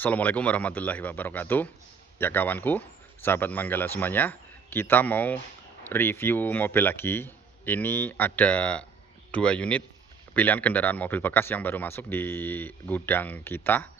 Assalamualaikum warahmatullahi wabarakatuh. Ya kawanku, sahabat Manggala semuanya, kita mau review mobil lagi. Ini ada 2 unit pilihan kendaraan mobil bekas yang baru masuk di gudang kita,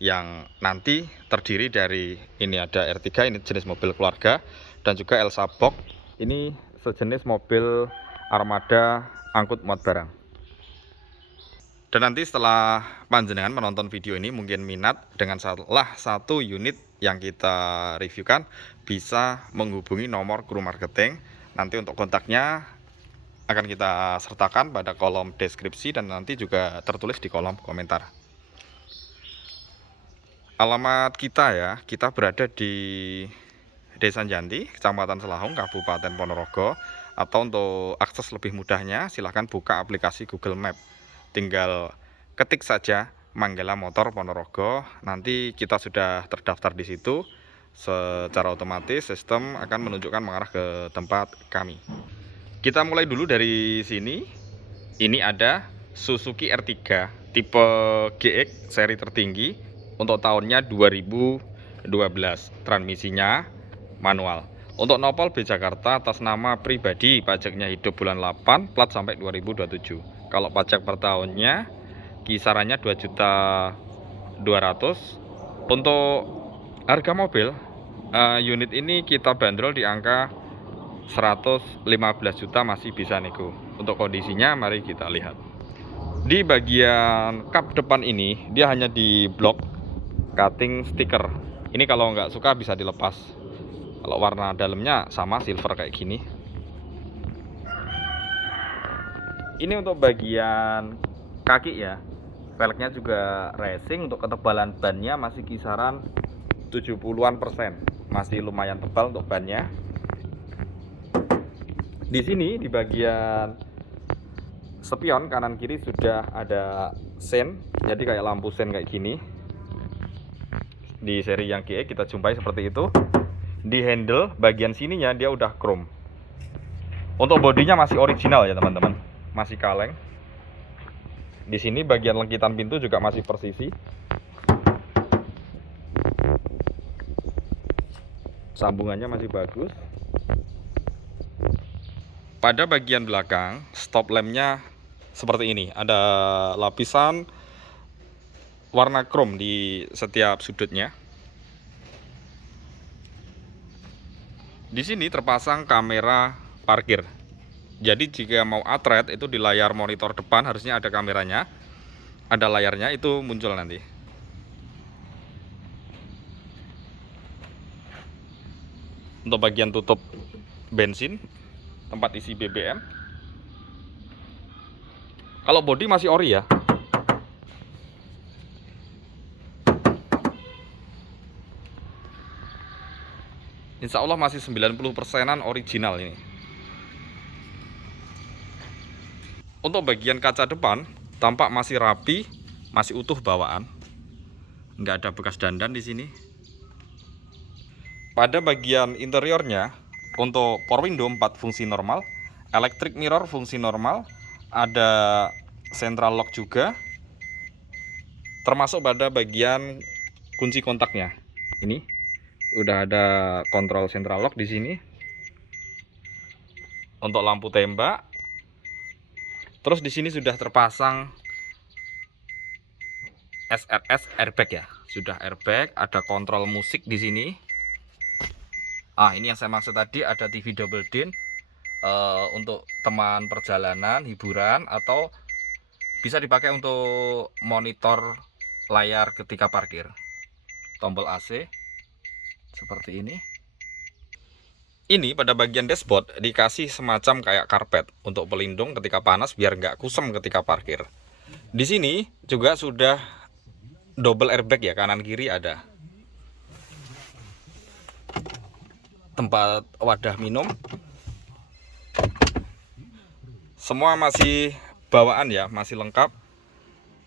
yang nanti terdiri dari ini ada R3, ini jenis mobil keluarga, dan juga Elsa Box. Ini sejenis mobil armada angkut muat barang. Dan nanti setelah panjenengan menonton video ini mungkin minat dengan salah satu unit yang kita reviewkan, bisa menghubungi nomor kru marketing. Nanti untuk kontaknya akan kita sertakan pada kolom deskripsi dan nanti juga tertulis di kolom komentar. Alamat kita ya, kita berada di Desa Janti, Kecamatan Selahung, Kabupaten Ponorogo. Atau untuk akses lebih mudahnya silahkan buka aplikasi Google Map. Tinggal ketik saja Manggala Motor Ponorogo, nanti kita sudah terdaftar di situ. Secara otomatis sistem akan menunjukkan mengarah ke tempat kami. Kita mulai dulu dari sini. Ini ada Suzuki R3 tipe GX seri tertinggi untuk tahunnya 2012. Transmisinya manual. Untuk nopol B Jakarta atas nama pribadi, pajaknya hidup bulan 8, plat sampai 2027. Kalau pajak per tahunnya kisarannya 2.200.000. Untuk harga mobil, unit ini kita bandrol di angka 115 juta, masih bisa nego. Untuk kondisinya mari kita lihat. Di bagian kap depan ini dia hanya di blok cutting stiker. Ini kalau nggak suka bisa dilepas. Kalau warna dalamnya sama silver kayak gini. Ini untuk bagian kaki ya, velgnya juga racing. Untuk ketebalan bannya masih kisaran 70-an%, masih lumayan tebal untuk bannya. Di sini di bagian spion kanan kiri sudah ada sen, jadi kayak lampu sen kayak gini. Di seri yang GE kita jumpai seperti itu. Di handle bagian sininya dia udah chrome. Untuk bodinya masih original ya teman-teman, masih kaleng. Di sini bagian lengkitan pintu juga masih persisi. Sambungannya masih bagus. Pada bagian belakang stop lampnya seperti ini, ada lapisan warna chrome di setiap sudutnya. Di sini terpasang kamera parkir. Jadi jika mau atret itu di layar monitor depan harusnya ada kameranya, ada layarnya itu muncul nanti. Untuk bagian tutup bensin, tempat isi BBM. Kalau bodi masih ori ya. Insya Allah masih 90%-an original ini. Untuk bagian kaca depan tampak masih rapi, masih utuh bawaan. Nggak ada bekas dandan di sini. Pada bagian interiornya, untuk power window 4 fungsi normal, electric mirror fungsi normal, ada central lock juga. Termasuk pada bagian kunci kontaknya. Ini udah ada kontrol central lock di sini. Untuk lampu tembak. Terus di sini sudah terpasang SRS airbag ya. Sudah airbag, ada kontrol musik di sini. Ini yang saya maksud tadi, ada TV double din untuk teman perjalanan, hiburan, atau bisa dipakai untuk monitor layar ketika parkir. Tombol AC seperti ini. Ini pada bagian dashboard dikasih semacam kayak karpet untuk pelindung ketika panas biar nggak kusam ketika parkir. Di sini juga sudah double airbag ya, kanan kiri ada. Tempat wadah minum. Semua masih bawaan ya, masih lengkap.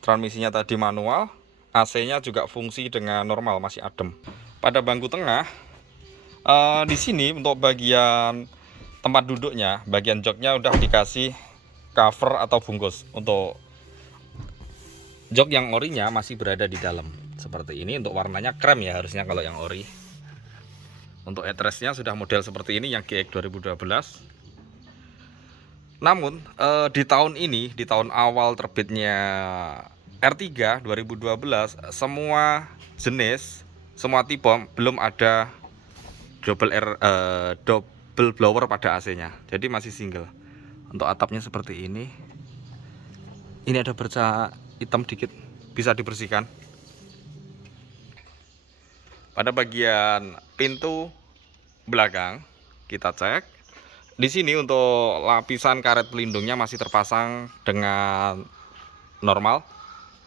Transmisinya tadi manual, AC-nya juga fungsi dengan normal, masih adem. Pada bangku tengah, di sini untuk bagian tempat duduknya, bagian joknya udah dikasih cover atau bungkus untuk Jok yang orinya masih berada di dalam seperti ini. Untuk warnanya krem ya harusnya kalau yang ori. Untuk headrestnya sudah model seperti ini yang GX 2012. Namun di tahun ini, di tahun awal terbitnya R3 2012, semua jenis, semua tipe belum ada double blower pada AC-nya. Jadi masih single. Untuk atapnya seperti ini. Ini ada bercak hitam dikit, bisa dibersihkan. Pada bagian pintu belakang kita cek. Di sini untuk lapisan karet pelindungnya masih terpasang dengan normal,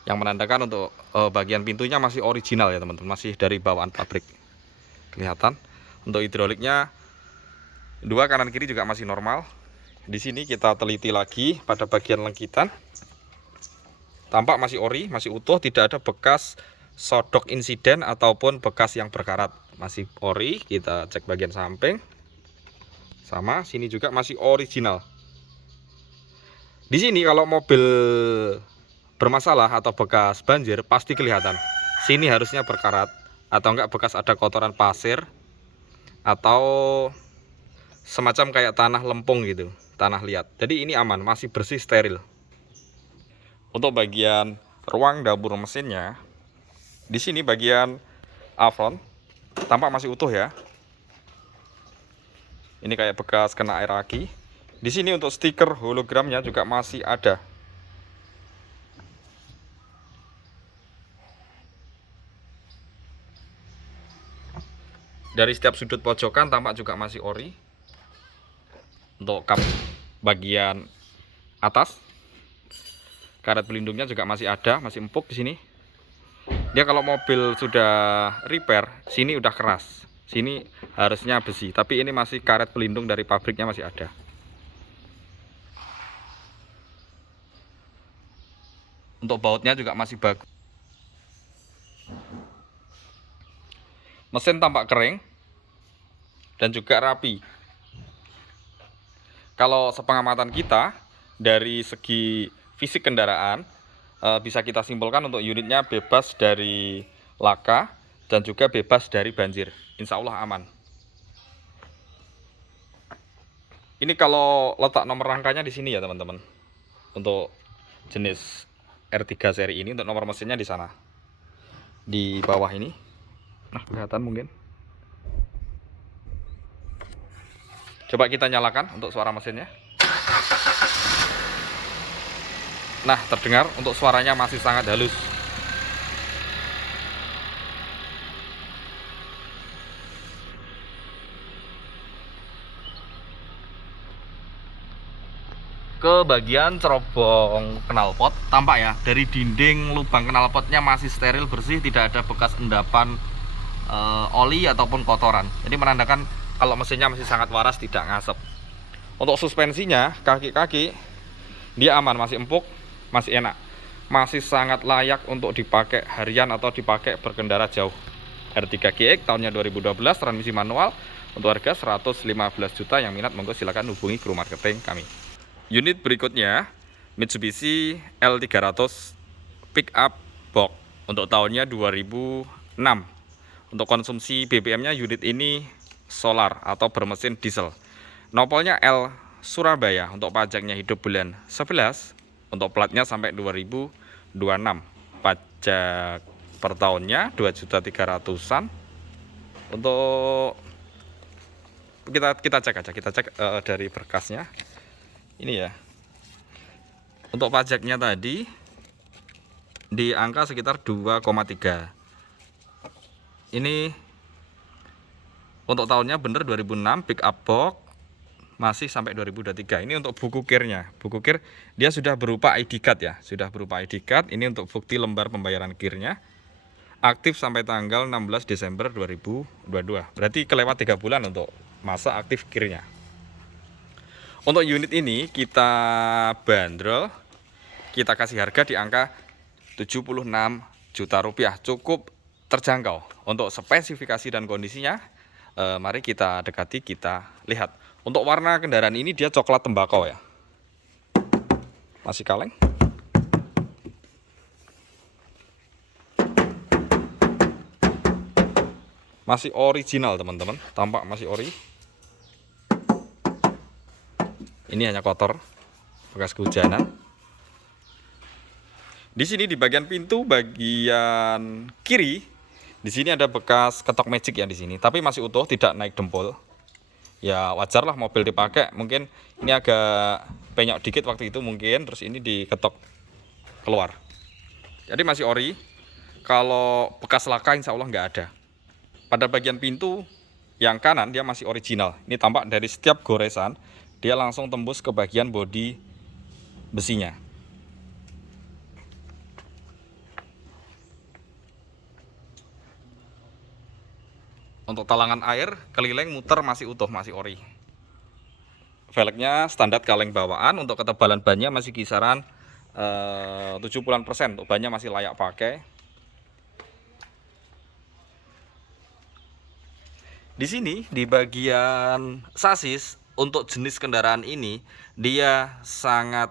yang menandakan untuk bagian pintunya masih original ya teman-teman, masih dari bawaan pabrik. Kelihatan. Untuk hidroliknya dua kanan kiri juga masih normal. Di sini kita teliti lagi pada bagian lengkitan. Tampak masih ori, masih utuh, tidak ada bekas sodok insiden ataupun bekas yang berkarat. Masih ori. Kita cek bagian samping. Sama, sini juga masih original. Di sini kalau mobil bermasalah atau bekas banjir pasti kelihatan. Sini harusnya berkarat atau enggak bekas ada kotoran pasir atau semacam kayak tanah lempung gitu, tanah liat. Jadi ini aman, masih bersih, steril. Untuk bagian ruang dapur mesinnya, di sini bagian apron tampak masih utuh ya. Ini kayak bekas kena air aki. Di sini untuk stiker hologramnya juga masih ada. Dari setiap sudut pojokan tampak juga masih ori. Untuk kap bagian atas, karet pelindungnya juga masih ada, masih empuk di sini. Dia kalau mobil sudah repair, sini udah keras, sini harusnya besi, tapi ini masih karet pelindung dari pabriknya masih ada. Untuk bautnya juga masih bagus. Mesin tampak kering dan juga rapi. Kalau sepengamatan kita dari segi fisik kendaraan, bisa kita simpulkan untuk unitnya bebas dari laka dan juga bebas dari banjir. Insya Allah aman. Ini kalau letak nomor rangkanya di sini ya teman-teman. Untuk jenis R3 seri ini, untuk nomor mesinnya di sana, di bawah ini. Nah, kelihatan mungkin. Coba kita nyalakan untuk suara mesinnya. Nah, terdengar untuk suaranya masih sangat halus. Ke bagian cerobong knalpot, tampak ya, dari dinding lubang knalpotnya masih steril, bersih, tidak ada bekas endapan oli ataupun kotoran. Jadi menandakan kalau mesinnya masih sangat waras, tidak ngasep. Untuk suspensinya, kaki-kaki dia aman, masih empuk, masih enak, masih sangat layak untuk dipakai harian atau dipakai berkendara jauh. R3 GX tahunnya 2012, transmisi manual, untuk harga 115 juta. Yang minat monggo silakan hubungi kru marketing kami. Unit berikutnya Mitsubishi L300 pickup box untuk tahunnya 2006. Untuk konsumsi BBM-nya unit ini solar atau bermesin diesel. Nopolnya L Surabaya. Untuk pajaknya hidup bulan 11. Untuk platnya sampai 2026. Pajak per tahunnya 2.300.000-an. Untuk kita cek aja, kita cek dari berkasnya. Ini ya. Untuk pajaknya tadi di angka sekitar 2,3. Ini untuk tahunnya bener 2006, pick up box masih sampai 2023. Ini untuk buku kirnya. Buku kir dia sudah berupa ID card ya, sudah berupa ID card. Ini untuk bukti lembar pembayaran kirnya. Aktif sampai tanggal 16 Desember 2022. Berarti kelewat 3 bulan untuk masa aktif kirnya. Untuk unit ini kita bandrol, kita kasih harga di angka 76 juta rupiah. Cukup terjangkau. Untuk spesifikasi dan kondisinya, mari kita dekati, kita lihat. Untuk warna kendaraan ini dia coklat tembakau ya, masih kaleng. Masih original teman-teman, tampak masih ori. Ini hanya kotor, bekas kehujanan. Di sini di bagian pintu bagian kiri, di sini ada bekas ketok magic ya di sini, tapi masih utuh, tidak naik dempul. Ya wajar lah mobil dipakai, mungkin ini agak penyok dikit waktu itu mungkin, terus ini diketok keluar. Jadi masih ori. Kalau bekas laka insya Allah nggak ada. Pada bagian pintu yang kanan dia masih original. Ini tampak dari setiap goresan dia langsung tembus ke bagian bodi besinya. Untuk talangan air, keliling muter masih utuh, masih ori. Velgnya standar kaleng bawaan. Untuk ketebalan bannya masih kisaran 70%. Untuk bannya masih layak pakai. Di sini di bagian sasis untuk jenis kendaraan ini dia sangat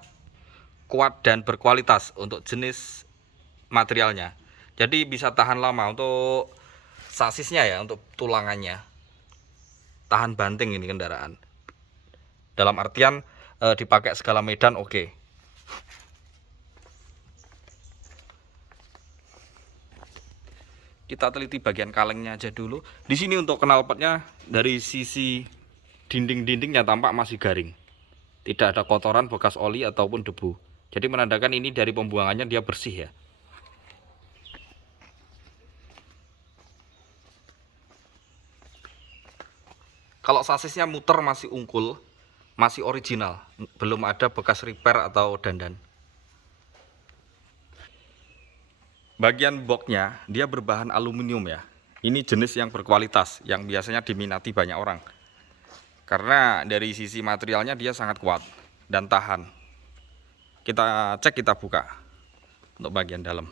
kuat dan berkualitas untuk jenis materialnya. Jadi bisa tahan lama untuk sasisnya ya, untuk tulangannya. Tahan banting ini kendaraan. Dalam artian dipakai segala medan oke. Kita teliti bagian kalengnya aja dulu. Di sini untuk knalpotnya dari sisi dinding-dindingnya tampak masih garing. Tidak ada kotoran, bekas oli ataupun debu. Jadi menandakan ini dari pembuangannya dia bersih ya. Kalau sasisnya muter masih ungkul, masih original, belum ada bekas repair atau dandan. Bagian boxnya dia berbahan aluminium ya. Ini jenis yang berkualitas, yang biasanya diminati banyak orang. Karena dari sisi materialnya dia sangat kuat dan tahan. Kita cek, kita buka untuk bagian dalam.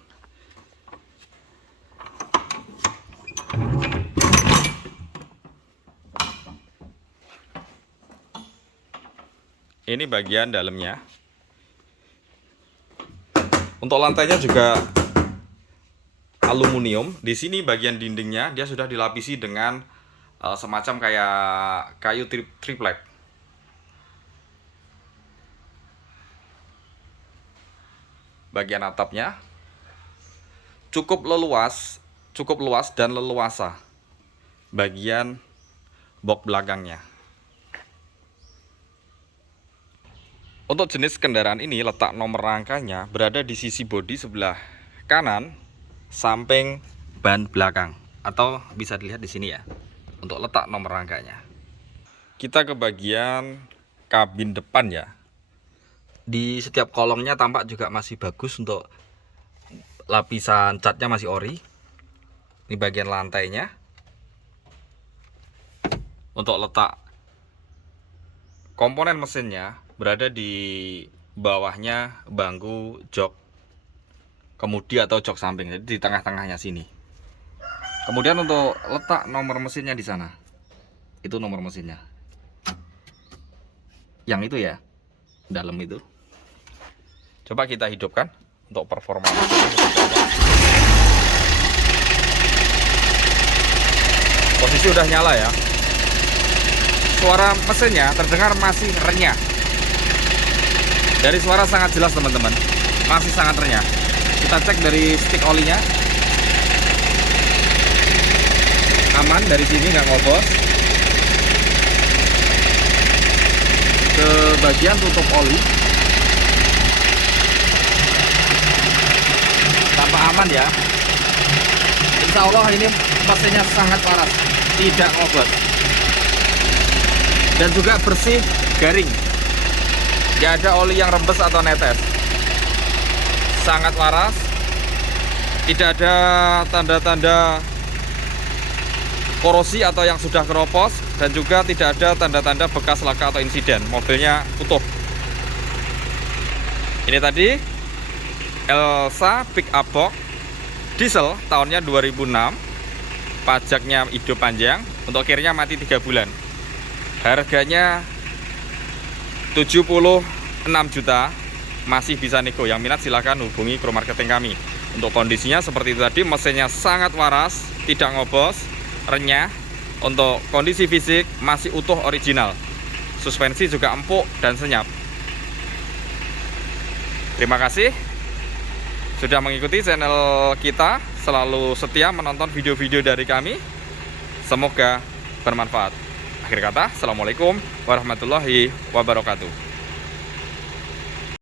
Ini bagian dalamnya. Untuk lantainya juga aluminium. Di sini bagian dindingnya dia sudah dilapisi dengan semacam kayak kayu triplek. Bagian atapnya cukup luas dan leluasa. Bagian box belakangnya. Untuk jenis kendaraan ini letak nomor rangkanya berada di sisi bodi sebelah kanan samping ban belakang, atau bisa dilihat di sini ya untuk letak nomor rangkanya. Kita ke bagian kabin depan ya. Di setiap kolongnya tampak juga masih bagus, untuk lapisan catnya masih ori. Ini bagian lantainya. Untuk letak komponen mesinnya berada di bawahnya bangku jok kemudi atau jok samping, jadi di tengah-tengahnya sini. Kemudian untuk letak nomor mesinnya di sana, itu nomor mesinnya. Yang itu ya, dalam itu. Coba kita hidupkan untuk performa mesinnya. Posisi udah nyala ya. Suara mesinnya terdengar masih renyah. Dari suara sangat jelas teman-teman, masih sangat renyah. Kita cek dari stick olinya, aman dari sini, nggak ngobos. Ke bagian tutup oli, tampak aman ya. Insya Allah ini mesinnya sangat waras, tidak ngobos, dan juga bersih, garing. Tidak ada oli yang rembes atau netes. Sangat waras, tidak ada tanda-tanda korosi atau yang sudah keropos, dan juga tidak ada tanda-tanda bekas laka atau insiden. Mobilnya utuh. Ini tadi Elsa pick up box diesel tahunnya 2006, pajaknya hidup panjang, untuk kirnya mati 3 bulan. Harganya 76 juta. Masih bisa nego. Yang minat silahkan hubungi kru marketing kami. Untuk kondisinya seperti itu tadi, mesinnya sangat waras, tidak ngobos, renyah. Untuk kondisi fisik masih utuh original. Suspensi juga empuk dan senyap. Terima kasih sudah mengikuti channel kita, selalu setia menonton video-video dari kami. Semoga bermanfaat. Akhir kata, Assalamualaikum warahmatullahi wabarakatuh.